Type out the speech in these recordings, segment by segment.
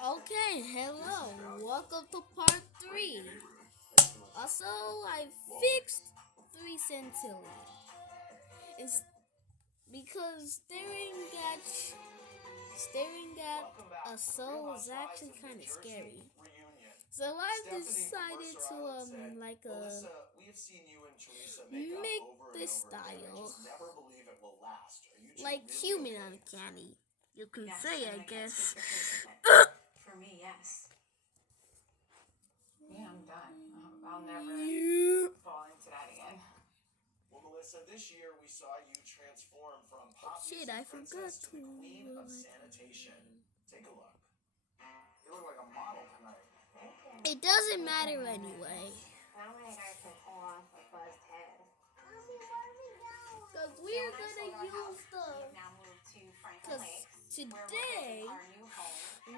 Okay, hello. Welcome to part 3. Also, I fixed 3 centillion. It's because staring at a soul was actually kind of scary. So I decided to make this style like human uncanny. You can say, I guess. For me, yes. Yeah, I'm done. I'll never fall into that again. Well, Melissa, this year we saw you transform from pop Shit, music I forgot princess to to. the queen of sanitation. Take a look. You look like a model tonight. It doesn't matter anyway. Now my guy can pull off a buzzed head. Because we're gonna use We've now moved to Franklin Because Lakes, today where we're building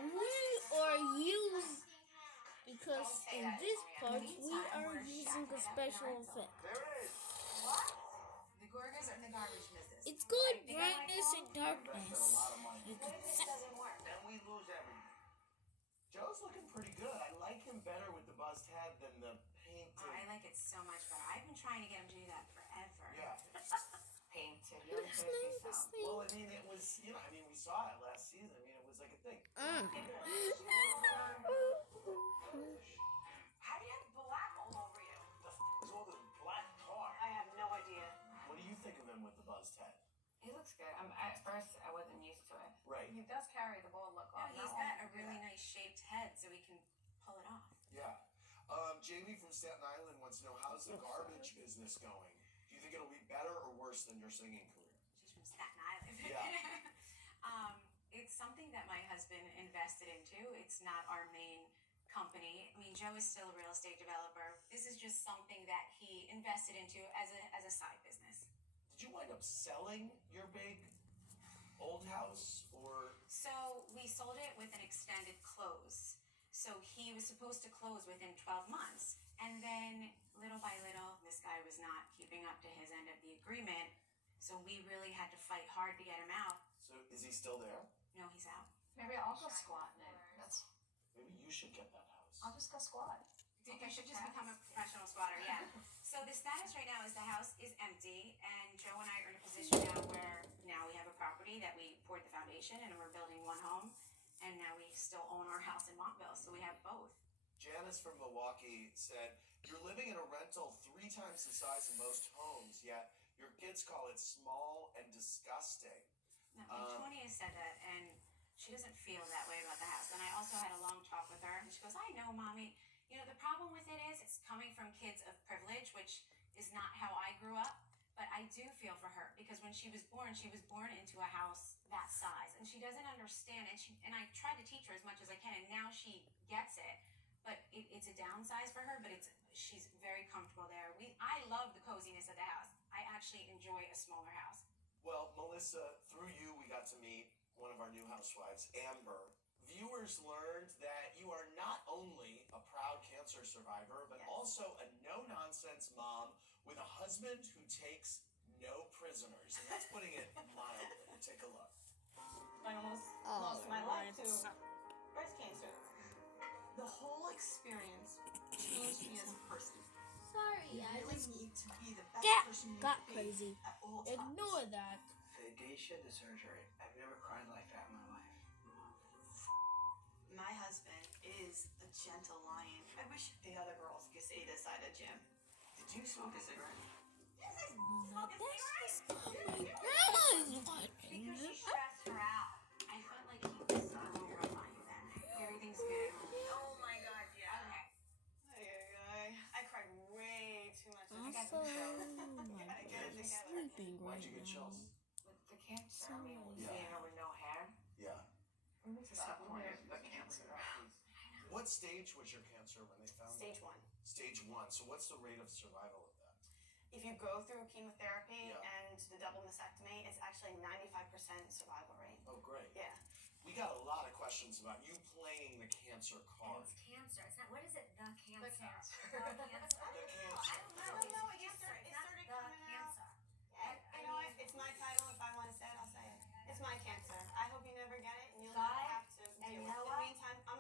our new home. because in this part we are using a special effect. There it is. What? The Gorgas are in the garbage business. It's called brightness and darkness. You What can if this doesn't work? Then we lose everything. Joe's looking pretty good. I like him better with the buzzed head than the painted. Oh, I like it so much better. I've been trying to get him to do that forever. Yeah. Painted. You're It's crazy, not the so. same. Well, I mean, it was, we saw it last season. I mean, it was like a thing. Uh. How do you have black all over you? The is all this black tar? I have no idea. What do you think of him with the buzzed head? He looks good. At first, I wasn't used to it. Right. He does carry the bald look off. No, he's got a really nice shaped head, so he can pull it off. Yeah. Jamie from Staten Island wants to know, how's the garbage business going? Do you think it'll be better or worse than your singing career? She's from Staten Island. Yeah. It's something that my husband invested into. It's not our main company. I mean, Joe is still a real estate developer. This is just something that he invested into as a side business. Did you wind up selling your big old house, or? So we sold it with an extended close. So he was supposed to close within 12 months. And then little by little, this guy was not keeping up to his end of the agreement. So we really had to fight hard to get him out. So is he still there? No, he's out. Maybe I'll go squat in it. Maybe you should get that house. I'll just go squat. You should just become a professional squatter, yeah. So the status right now is the house is empty, and Joe and I are in a position now where now we have a property that we poured the foundation, and we're building one home, and now we still own our house in Montville, so we have both. Janice from Milwaukee said, you're living in a rental 3 times the size of most homes, yet your kids call it small and disgusting. No, Antonia said that, and she doesn't feel that way about the house. And I also had a long talk with her, and she goes, I know, Mommy. You know, the problem with it is it's coming from kids of privilege, which is not how I grew up. But I do feel for her, because when she was born into a house that size. And she doesn't understand, and I tried to teach her as much as I can, and now she gets it. But it's a downsize for her, but she's very comfortable there. I love the coziness of the house. I actually enjoy a smaller house. Well, Melissa, through you, we got to meet one of our new housewives, Amber. Viewers learned that you are not only a proud cancer survivor, but also a no-nonsense mom with a husband who takes no prisoners. And that's putting it mildly. Take a look. I almost lost my life to breast cancer. The whole experience changed me as a person. Sorry, You I really just need to be the best person you got can be crazy. at all times. Ignore that. The day she had the surgery, I've never cried like that in my life. My husband is a gentle lion. I wish the other girls could see this at a gym. Did you smoke a cigarette? Yes, I Not smoke a this. cigarette. My grandma is watching Because she this. stressed her out. I felt like he was a little rough on you then. Everything's good. Oh my god, yeah. Okay. I cried way too much. Also, I get it I'm together. sleeping Why'd right you get now. chills? With the cancer, I mean, Yeah. seeing her with no hair. Yeah. It's Disappointed, but cancer. What stage was your cancer when they found Stage it? 1. Stage 1. So what's the rate of survival of that? If you go through chemotherapy Yeah. and the double mastectomy, it's actually 95% survival rate. Oh, great. Yeah. We got a lot of questions about you playing the cancer card. It's cancer. It's not. What is it? The cancer. The cancer. The cancer. The cancer. I don't know. It It's started not coming the out. cancer. You know what? It's my title. If I want to say it, I'll say it. It's my cancer. I hope you never get it, and you'll Guy never have to and deal with it. In Noah the meantime, I'm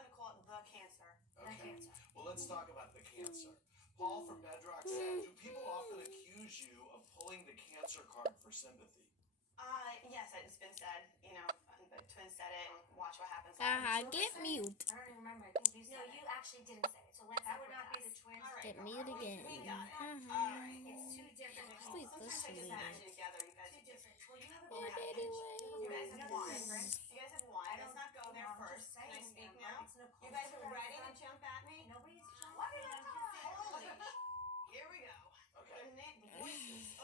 let's talk about the cancer. Paul from Bedrock said, do people often accuse you of pulling the cancer card for sympathy? Yes, it's been said. You know, the twins said it, and watch what happens. Get mute. I don't even remember. I think you said it. No, you actually didn't say it. So that would not be the twins. All right, Get mute again. We got it. All right. It's two different Please calls. listen to Sometimes I just me. add you together. You guys Two different. Well, you have a But You guys have one. anyways. You guys have one. Let's not go there No, I'm first. just Can I saying, speak Amber, now? it's Nicole. You guys are ready to jump at me? Nobody's jumping. What are you I'm just saying. Holy. Here we go. Okay. The voices.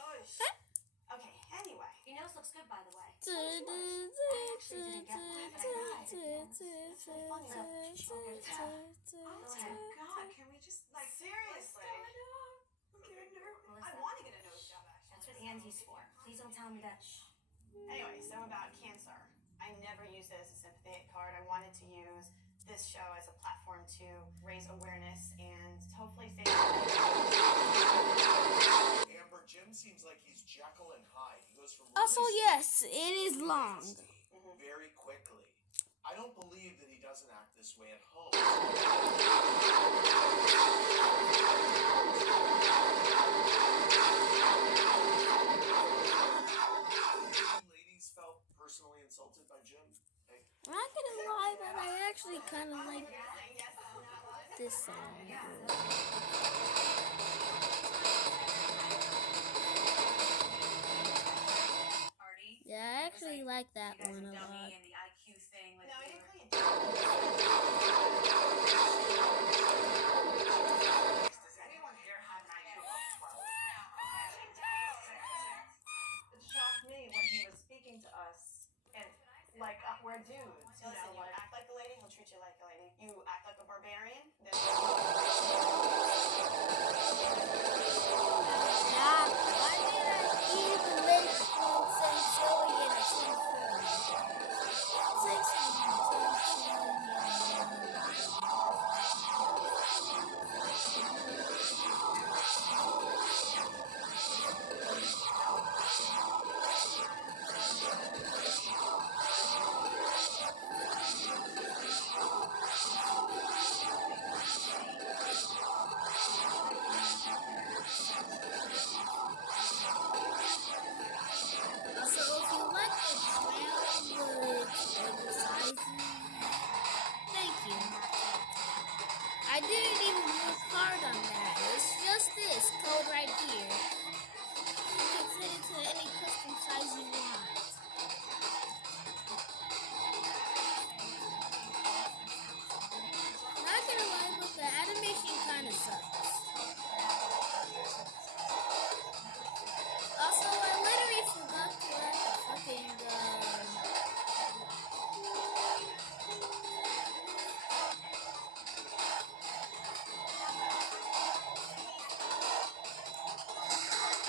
Okay. Anyway. Your nose looks good, by the way. God, can we just seriously? I want to get a nose job actually. That's what Angie's for. Please don't tell me that. Anyway, so about cancer. I never used it as a sympathy card. I wanted to use this show as a platform to raise awareness and hopefully save. Amber, Jim seems like he's Jekyll and Hyde. He goes from Also, really yes, it is long. very quickly. I don't believe that he doesn't act this way at home. Ladies felt personally insulted by Jim. Hey. I'm not gonna lie, but I actually kind of like this song. Party. Yeah, I actually like that You guys one and a Dummy lot. and the IQ thing. Like No, I you didn't were- call you. Does anyone here have an IQ of 12? It shocked me when he was speaking to us, and like we're dudes, you Listen, know, you like act like a lady, he'll treat you like a lady. You act like a barbarian, then Why did I even make one centurion a centurion? So if you like the travel exercises, thank you. I didn't even work hard on that. It's just this code right here. You can set it to any custom size you want. Not gonna lie, but the animation kind of sucks. Also, I literally forgot to add the fucking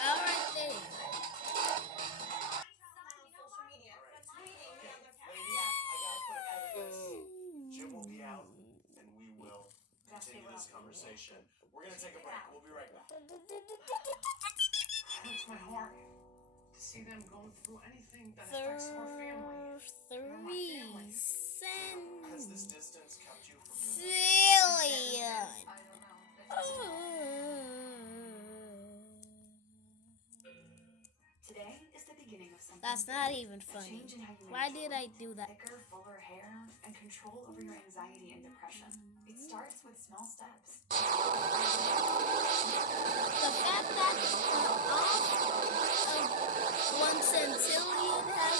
alright then. social media. Ladies, I gotta put a cut in this. Jim will be out, and we will continue this conversation. We're gonna take a break. We'll be right back. Hurts my heart to see them going through anything that affects our family. 3 Has this distance kept you from your centillion. I don't know. Today is the beginning of something. That's not big. even A funny. change in how you Why make did I do that? thicker, fuller hair and control over your anxiety and depression. It starts with small steps. The fact that one centillion has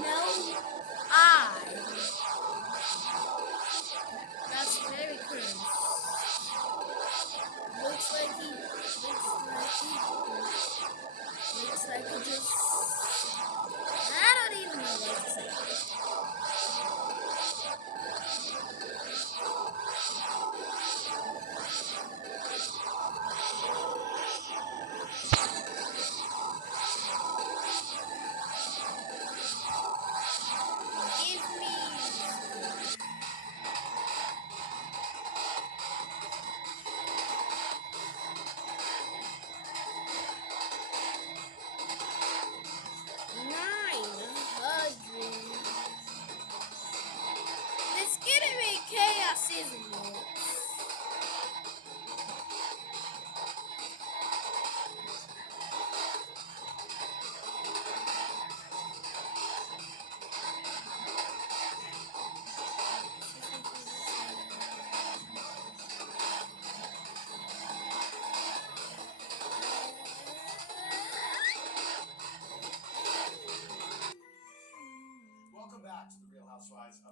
no eye. That's very cringe. Looks like he just. I don't even know what to say. Give me. It's gonna be chaos, isn't it?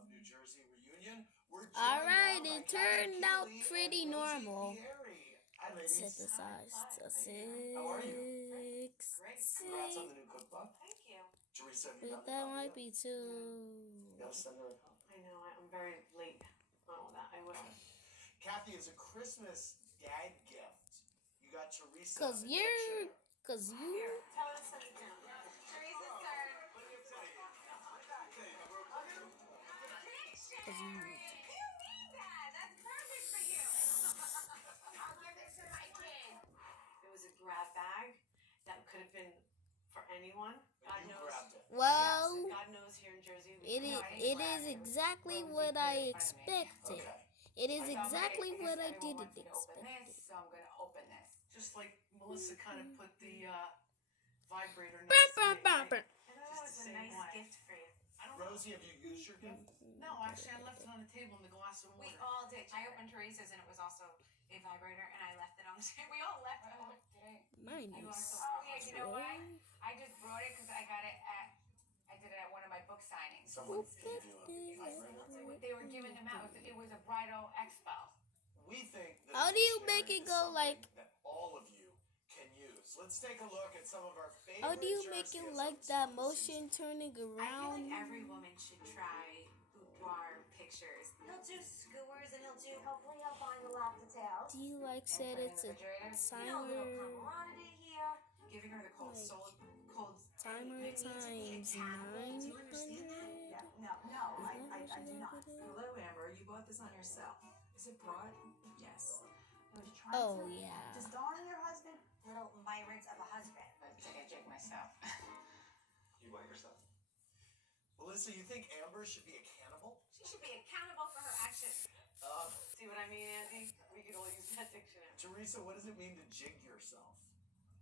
New Jersey reunion. We're joined Alright, now by it turned Kathy out Keeley pretty and Rosie normal. Pieri. Hi, ladies. Synthesized a How are you? Great. Congrats on the new cookbook. Thank you. Teresa, have you Wait, gotten a that copy might yet? be too. You gotta send her a copy. I know, I'm very late on all that. I will. Kathy, as a Christmas gag gift, you got Teresa. Cause a you're. chair. Cause you. Here, tell her to send it down. Teresa's turn. Cause you. You need that. That's perfect for you. I'll give this to my kid. It was a grab bag that could have been for anyone. God You knows. grabbed it. Well, Yes, God knows here in Jersey. it is exactly what I expected. Okay. It is exactly what I didn't expect. So I'm gonna open this. Just like Melissa kind of put the vibrator Bum, next to bum, me. bum, bum. And that was a Same nice way. gift for you. I don't know. Rosie, have you used your gift? No, actually, I left it on the table in the glass of We water. all did. I opened Teresa's and it was also a vibrator, and I left it on the table. We all left it on. Mine You is. also brought one. You know why? I just brought it because I got it at. I did it at one of my book signings. Someone gave you a vibrator? They were giving them out. It was a bridal expo. We think that How do you dictionary make it is go something like? that all of you can use. Let's take a look at some of our favorite How do you make it like Jerseyisms that from the season. motion turning I feel around? like every woman should try boudoir pictures. He'll do skewers and hopefully he'll find a lot to tell. Do you like And said put it in it's the a refrigerator. timer? Camaraderie here. Giving her the cold Like, soul, cold. Timer It needs to be a times candle. Do you 900? understand that? Yeah, no, I do not. Hello, Amber. You bought this on yourself. Is it broad? Yes. You're trying Oh to yeah. disarm your husband. Little myrids of a husband. I took a jig myself. You by yourself. Melissa, you think Amber should be a cannibal? She should be accountable for her actions. See what I mean, Andy? We could all use that dictionary. Teresa, what does it mean to jig yourself?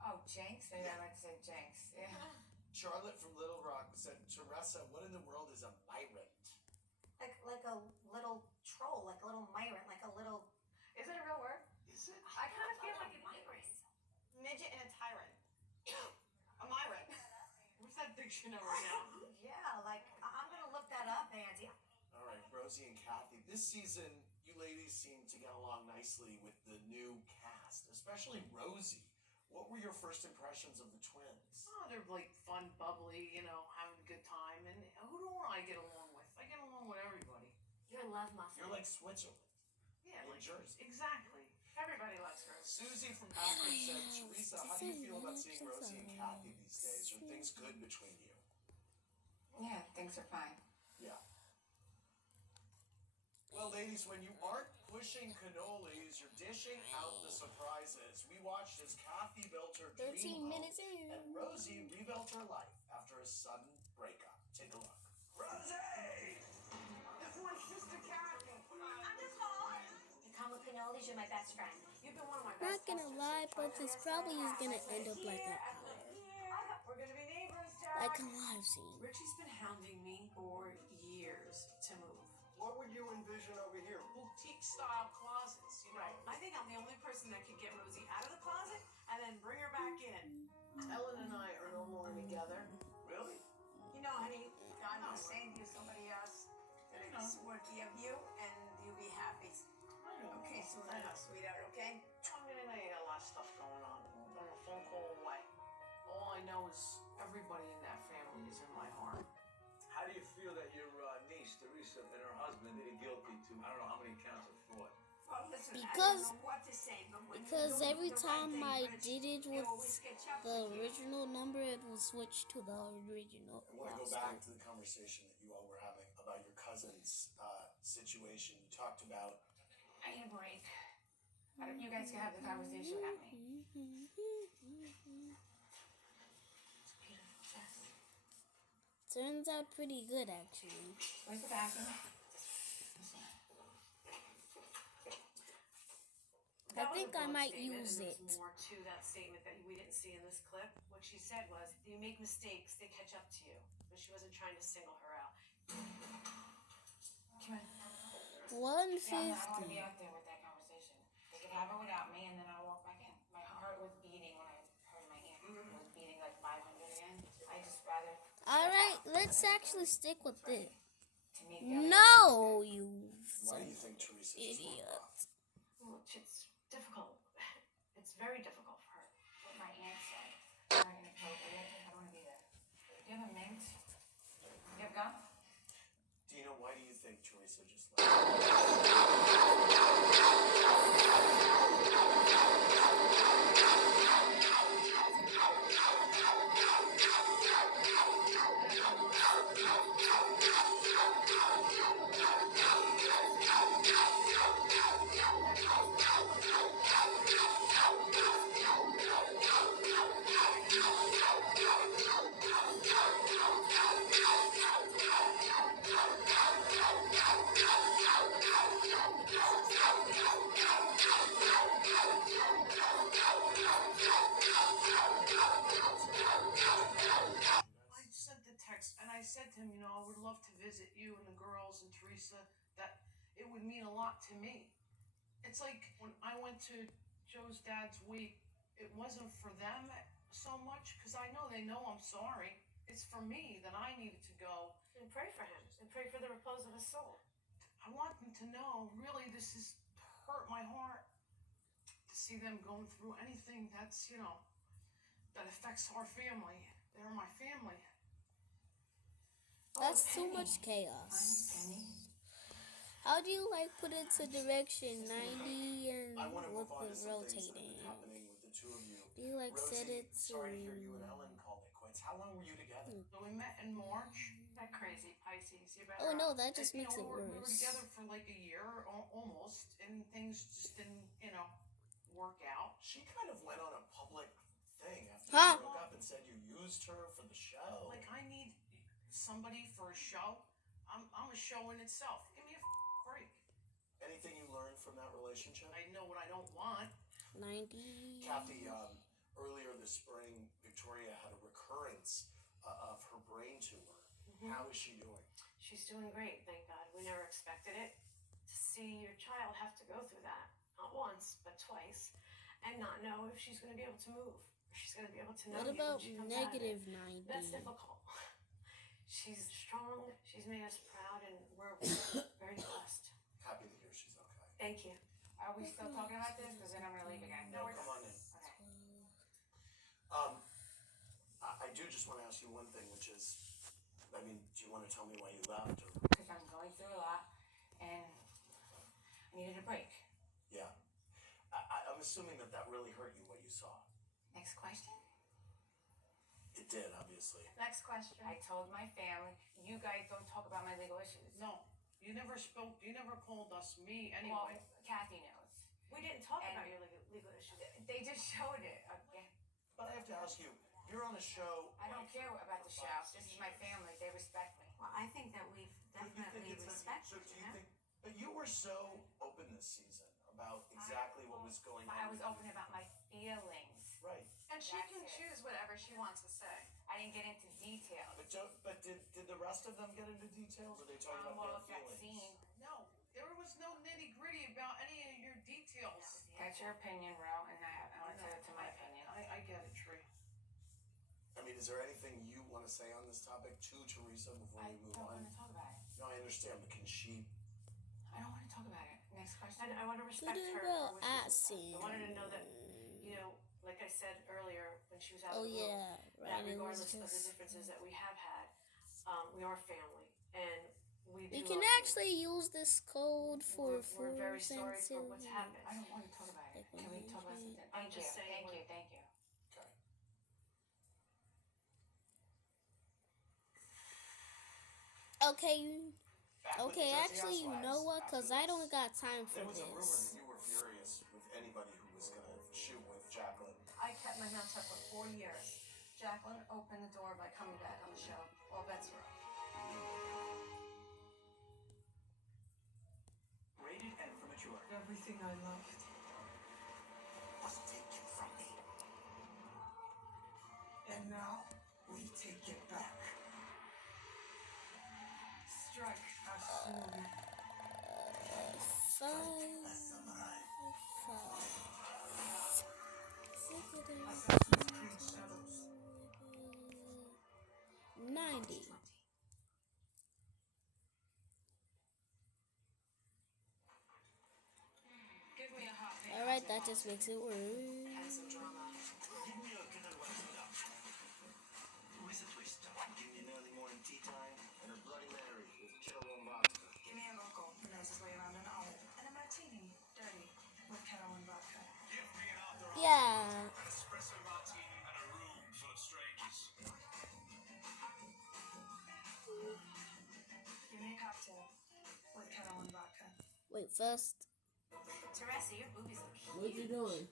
Oh, Jinx? Maybe I like to say Jinx. Yeah. Charlotte from Little Rock said, Teresa, what in the world is a myrant? Like a little troll, like a little myriad, like a little Is it a real word? Is it? I kind of feel like it is. Midget and a tyrant. A myriad. Where's that dictionary now? yeah, like I'm gonna look that up, Andy. All right, Rosie and Kathy. This season, you ladies seem to get along nicely with the new cast, especially Rosie. What were your first impressions of the twins? Oh, they're like fun, bubbly, having a good time. And who don't I get along with? I get along with everybody. You're love muffin. You're like Switzerland. Yeah, In like Jersey. exactly. Everybody likes her. Susie from Akron said, Teresa, how do you feel about seeing Rosie and Kathy these days? Are things good between you? Yeah, things are fine. Yeah. Well, ladies, when you aren't pushing cannolis, you're dishing out the surprises. We watched as Kathy built her 13 dream home, minutes in. and Rosie rebuilt her life after a sudden breakup. Take a look. Rosie! It's my sister Kathy. I'm just calling. You come with cannolis, you're my best friend. You've been one of my Not best gonna customers. lie, but this probably is gonna end up like a We're gonna be neighbors, Jack. like a live scene. Richie's been hounding me for years to move. What would you envision over here? Boutique style closets, Right. I think I'm the only person that could get Rosie out of the closet and then bring her back in. Ellen and I are no longer together. Really? You know, honey, God will send you somebody else that is worthy of you, and you'll be happy. I know. Okay, sweetheart, okay? I mean, I know you got a lot of stuff going on. I'm a phone call away. All I know is everybody in that family is in my heart. How do you feel that your niece, Teresa, and her husband are guilty to, I don't know how many counts of fraud? Well, listen, Because- I don't know what to say, but when Because you don't every do the right time thing, I Rich, did it they with always catch up the with you. original number, it will switch to the original I want to go roster. back to the conversation that you all were having about your cousin's situation. You talked about I need a break. You guys can have the conversation without me. It's a beautiful dress. Turns out pretty good, actually. Where's the bathroom? I That was think a I broad might statement, use and it. there's more to that statement that we didn't see in this clip. What she said was, you make mistakes, they catch up to you. But she wasn't trying to single her out. Come on. 150. Yeah, I'm not going to be out there with that conversation. They could have her without me, and then I'll walk back in. My heart was beating when I heard my aunt. It was beating like 500 again. I just rather. Alright, let's actually stick with this. To meet the other No, you Why do you think Teresa just walked idiot. off? Well, it's difficult. It's very difficult for her. What my aunt said. I'm not inappropriate. I don't want to be there. Do you have a mint? You have gum? Dina, why do you think Teresa just left? I sent the text and I said to him, you know, I would love to visit you and the girls and Teresa. That it would mean a lot to me. It's like when I went to Joe's dad's wake, it wasn't for them so much because I know they know I'm sorry. It's for me that I needed to go. And pray for him. And pray for the repose of his soul. I want them to know, really, this has hurt my heart to see them going through anything that's, you know, that affects our family. They're my family. That's too Penny. much chaos. Penny. How do you like put it to direction 90 and I want to with move on the to some things that have rotating? been happening with the two of you. Do you like Rosie, set it to? sorry to hear you and Ellen called it quits. How long were you together? So we met in March. That crazy Pisces. You better. Oh no, that just And, makes it we were worse. together for like a year, almost, and things just didn't, work out. She kind of went on a public thing after Huh? you broke up and said you used her for the show. Like, I need somebody for a show. I'm a show in itself. Give me a break. Anything you learned from that relationship? I know what I don't want. 90. Kathy, earlier this spring, Victoria had a recurrence of her brain tumor. How is she doing? She's doing great, thank God. We never expected it. To see your child have to go through that, not once, but twice, and not know if she's going to be able to move, or she's going to be able to know What you about when she comes out of it. negative 90? That's difficult. She's strong. She's made us proud, and we're very blessed. Happy to hear she's okay. Thank you. Are we still talking about this? Because then I'm going to leave again. No, come on in. Okay. I do just want to ask you one thing, which is, I mean, do you want to tell me why you left? Or Because I'm going through a lot and I needed a break. yeah, I'm assuming that really hurt you what you saw. Next question. It did, obviously. Next question. I told my family, you guys don't talk about my legal issues. No, you never spoke. You never called us, me, Well, anyway. Kathy knows. We didn't talk And- about your legal issues. They just showed it. Okay. But I have to ask you, you're on a show. I don't care about the show. This is my family. They respect me. Well, I think that we've But you think definitely it's respected so do you. you think? But you were so open this season about exactly what was going on. I was with open you. about my feelings. Right. And she That's can it. choose whatever she wants to say. I didn't get into details. But did the rest of them get into details? Or they talking about Well, their that feelings? scene. No, there was no nitty gritty about any of your details. That's your opinion, Ro, and I want to tell it to my opinion. I get it, Tree. I mean, is there anything you want to say on this topic to Teresa before I we move don't on? want to talk about it. No, I understand, but can she? I don't want to talk about it. Next question. And I want to respect What her. about wishes. accent? I wanted to know that, like I said earlier when she was out Oh of the room, yeah, that right. It was regardless of the just. differences that we have had, we are family, and we do. We can love you. actually use this code for We're very sorry for sensitive. what's happened. I don't want to talk about it. Can we talk about something? I'm Thank you. just saying Thank you. what- Thank you. Okay. Okay, Back with okay. the Jersey Actually, you know Housewives what? after Cause I this. don't got time for There was a rumor this. that you were furious with anybody who was going to shoot with Jacqueline. I kept my mouth shut for 4 years. Jacqueline opened the door by coming back on the show. All bets were off. Rated M for mature. Everything I loved. Was taken from me. And now we take it back. Strike as soon. Five, A samurai. Assassin's Creed Shadows. 90. alright, that just makes it worse. And some drama. Give me a canal without. With a twist. Give me an early morning tea time and a Bloody Mary with Kettle One vodka. Give me a local who knows his way around an owl. And a martini, dirty, with Kettle One vodka. Give me an after hours Yeah. an espresso martini, and a room full of strangers. Give me a cocktail with Kettle One vodka. Wait, first. Teresa, your boobies look cute. What you doing?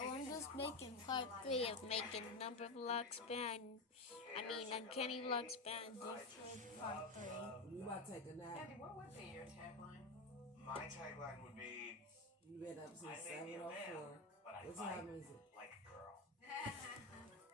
Oh, I'm just making part 3 of making Number Vlogs Band. Uncanny Vlogs Band. Part 3. You about to take a nap? Andy, what would be your tagline? My tagline would be, You been up I since may be a man, 7:04. but I What fight. time is it?